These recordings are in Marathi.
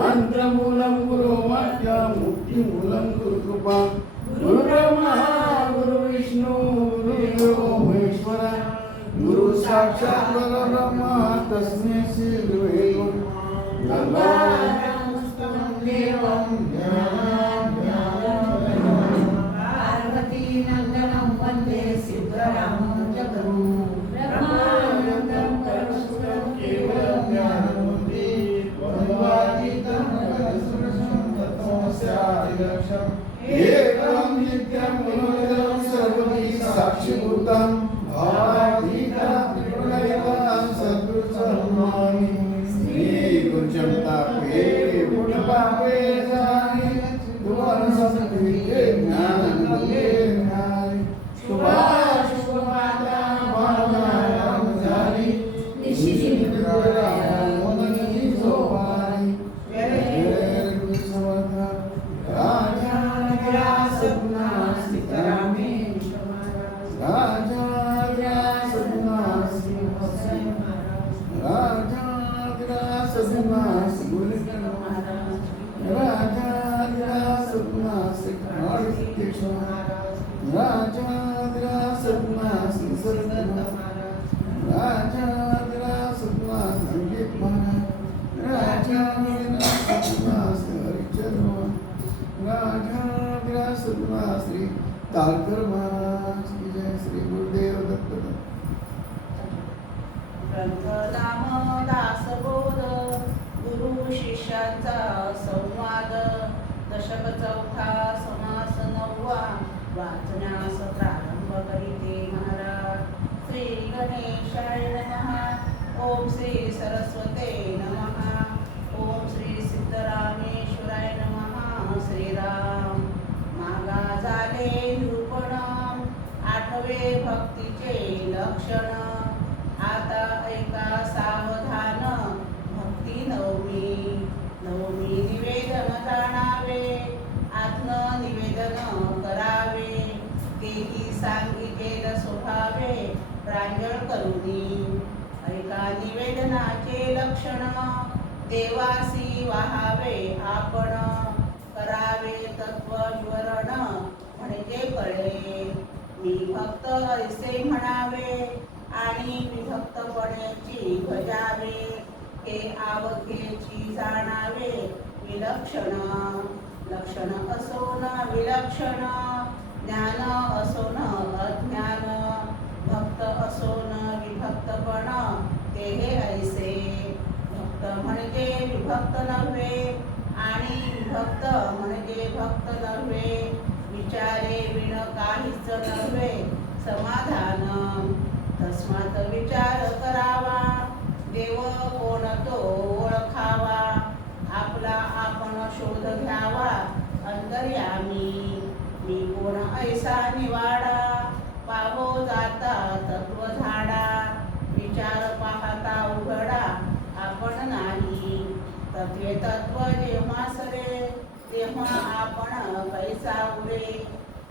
मंत्रमूलं गुरुवाक्य मुक्तिमूलं गुरुकृपा गुरुब्रह्मा गुरुविष्णु गुरुदेवो महेश्वर गुरु साक्षात् परब्रह्म तस्मै श्री गुरवे नमः देवं पार्वती नंदनं वन्दे सिद्धरामं जगद्गुरुं ब्रह्मानन्दं परमसुरं केवलं ज्ञानमूर्तिं द्वन्द्वातीतं परमसुरं तत्त्वमस्यादिलक्ष्यम् एकं नित्यं मनोरमं सर्वगुणी साक्षिभूतं भावातीतं त्रिगुणरहितं सद्गुरुचरणामि श्री गुरुचरितामृते गुणपापे जानि दुर्वासंस्कृते ज्ञानमये ज्ञानि शुभाशुभमाता भावनायां जानि निशिचिन्तयामि मोदनी सोपानि जय गुरु समर्थ राजा सपना सीतारामेश्वर राजा सपना राजा सपना गुरुकर राजा सपना सिद्धेश्वर राजा सपना सरस्वती राजा सपना संगीत महाराज राजा सपना हरिचरण राजा सपना श्री तारकर महाराज की जय श्री गुरुदेव दत्त ग्रंथ नाम दासबोध गुरु शिष्याचा संवाद दशक चौथा समास नववा वाचण्यास प्रारंभ करीते महाराज. श्री गणेशाय नमः. ओम श्री सरस्वते नमः. ओम श्री सिद्धरामेश्वराय नमः. श्रीराम मागा झाले निरूपण आठवे भक्तीचे लक्षण. आता ऐका सावधान भक्ती नवमी निवेदन जाणावे आत्म निवेदन करावे तेही सांगितलेल स्वभावे प्रांजळ करुनी. ऐका निवेदनाचे लक्षण देवासी वाहावे आपण करावे तत्वविवरण म्हणजे कळे. मी भक्त ऐसे म्हणावे आणि विभक्तपणाची भजावे हे आवकेची जाणावे विलक्षण. लक्षण असो न विलक्षण ज्ञान असो न अज्ञान भक्त असो न विभक्तपण ते हे ऐसे. भक्त म्हणजे विभक्त नव्हे आणि विभक्त म्हणजे भक्त नव्हे. विचारे विण काहीच नव्हे समाधान. तस्मात विचार करावा देव कोण तो ओळखावा. आपला आपण शोध घ्यावा अंतर्यामी. मी कोण ऐसा निवाडा पाहो जाता तत्व झाडा. विचार पाहता उघडा आपण नाही. तत्वे तत्व जेव्हा सरे तेव्हा आपण कैसा उरे.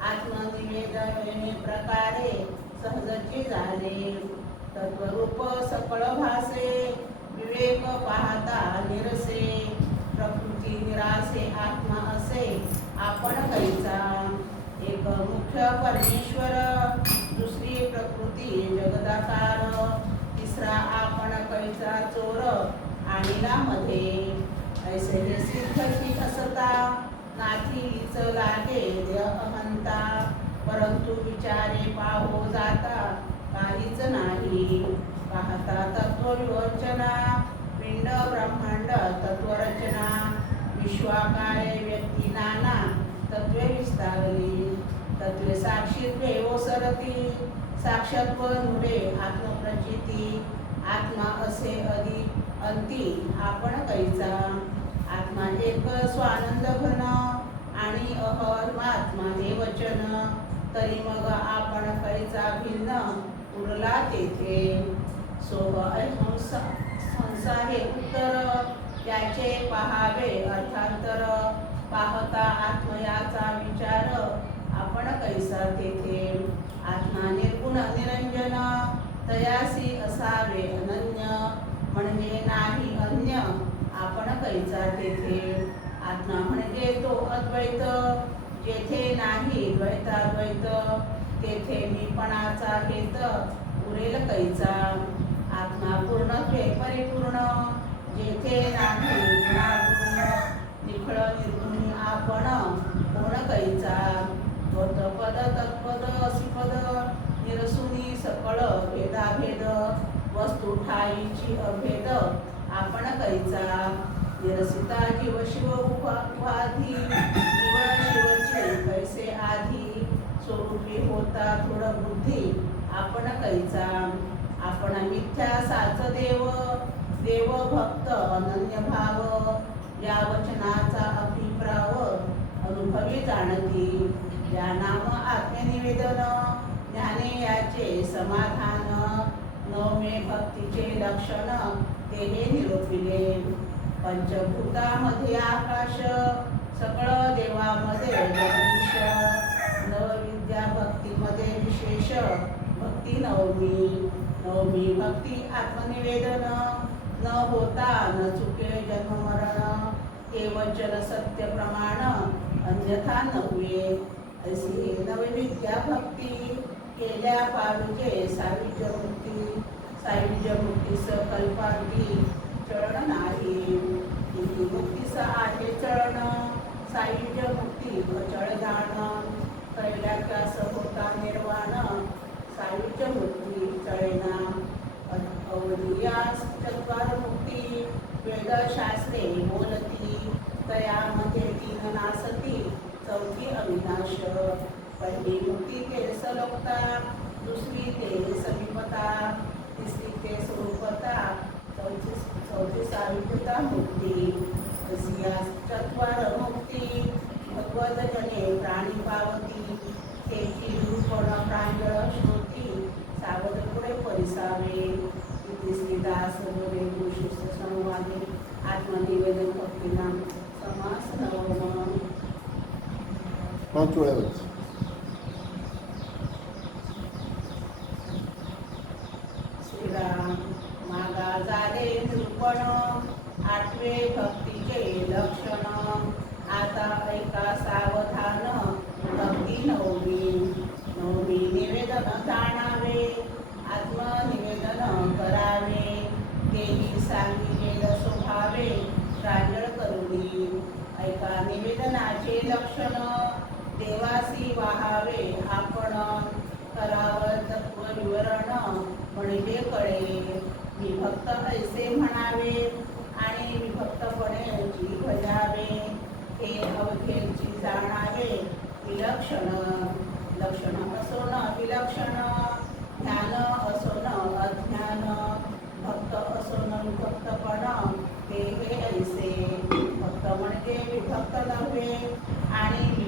आत्मनिवेदन येणे प्रकारे सहजचे झाले. तत्वरूप सकळ भासे विवेक पाहता निरसे. प्रकृती निरासे आत्मा असे आपण कैसा. एक मुख्य परमेश्वर दुसरी प्रकृती जगदाकार तिसरा आपण कैसा चोर आणिला मध्ये. ऐसे हे सिद्ध की असता नाथीच लागे अहंता. परंतु विचारे पाहो जाता काहीच नाही. पाहता तत्वविवचना पिंड ब्रह्मांड तत्वरचना. विश्वाकाय व्यक्ती नाना तत्वे विस्तारली. तत्वे साक्षीत्वे ओसरती. साक्षात्व नुरे आत्मप्रचिती. आत्मा असे अधिक अंती आपण कैचा. आत्मा एक स्वानंद घन आणि अहर्मात्मा हे वचन. तरी मग आपण कैचा भिन्न उरला तेथे. सोह संसा हे उत्तर त्याचे पहावे अर्थांतर. पाहता आत्मयाचा विचार आपण कैसा तेथे. आत्मा निर्गुण निरंजन तयासी असावे अनन्य. म्हणजे नाही अन्य आपण कैचा तेथे. आत्मा म्हणजे तो अद्वैत, जेथे नाही द्वैताद्वैत, तेथे मीपणाचा हेत उरेल कैचा. आत्मा पूर्णत्वे परिपूर्ण, जेथे नाही गुणागुण, निखळ निर्गुणी आपण कोण कैचा. त्वतपद तत्पद असिपद, निरसुनी सकळ भेदाभेद, वस्तू ठाईची अभेद आपण कैचा. निरसिता जीव शिव उपाधी, जीव शिवचे कैसे आधी, स्वरूपी होता दृढ बुद्धी आपण कैचा. आपण मिथ्या साच देव, देव भक्त अनन्य भाव, या वचनाचा अभिप्राव अनुभवी जाणती. या नाम आत्मनिवेदन, ज्ञाने याचे समाधान, नवमे भक्तीचे लक्षण ते हे निरूपिले. पंचभूतामध्ये आकाश, सकळ देवामध्ये जगदीश, नवविद्या भक्तीमध्ये विशेष भक्ती नवमी. नवमी भक्ती आत्मनिवेदन, न होता न चुके जन्म मरण, हे वचन सत्य प्रमाण अन्यथा नव्हे. अशी नवविद्या भक्ती केल्या पाविजे सायुज्य मुक्ती. सायुज्य मुक्तीस कल्पांती चरण नाही, मुक्तीस आहे चरण, सायुज्य मुक्ती अचळ जाण, कैलाक्यास होता निर्वाण, सायुज्य मुक्ती चळेना. अवधियास चत्वार मुक्ती, वेदशास्त्रे बोलती, तयामध्ये तीन नासती, चौथी अविनाश. पहिली मुक्ती ते सलोकता, दुसरी ते समीपता, तिसरी ते स्वरूपता, चौथी सायुज्यता मुक्ती. तसियास चत्वार मुक्ती, भगवत जने प्राणी पावती, तेची रूपण प्रांजळ श्रोती, सावध पुढे परिसावे. इति श्रीदास बोले गुरुशिष्य संवादे आत्मनिवेदन भक्तीनाम समास नवम. 5 वेळा श्रीराम मागा झाले निरूपण, 8वे भक्तीचे लक्षण. आता ऐका सावधान भक्ती नवमी. नवमी निवेदन जाणावे, आत्मनिवेदन करावे, तेही सांगितलेल स्वभावे प्रांजळ करुणी. ऐका निवेदनाचे लक्षण, देवासी वाहावे आपण, करावं तत्व विवरण म्हणजे कळे. विभक्त ऐसे म्हणावे आणि विभक्तपणे जी भजावे, हे अवघेची जाणावे विलक्षण. लक्षण असोन विलक्षण, ज्ञान असोन अज्ञान, भक्त असोन विभक्तपण, हे ऐसे. भक्त म्हणजे विभक्त नव्हे आणि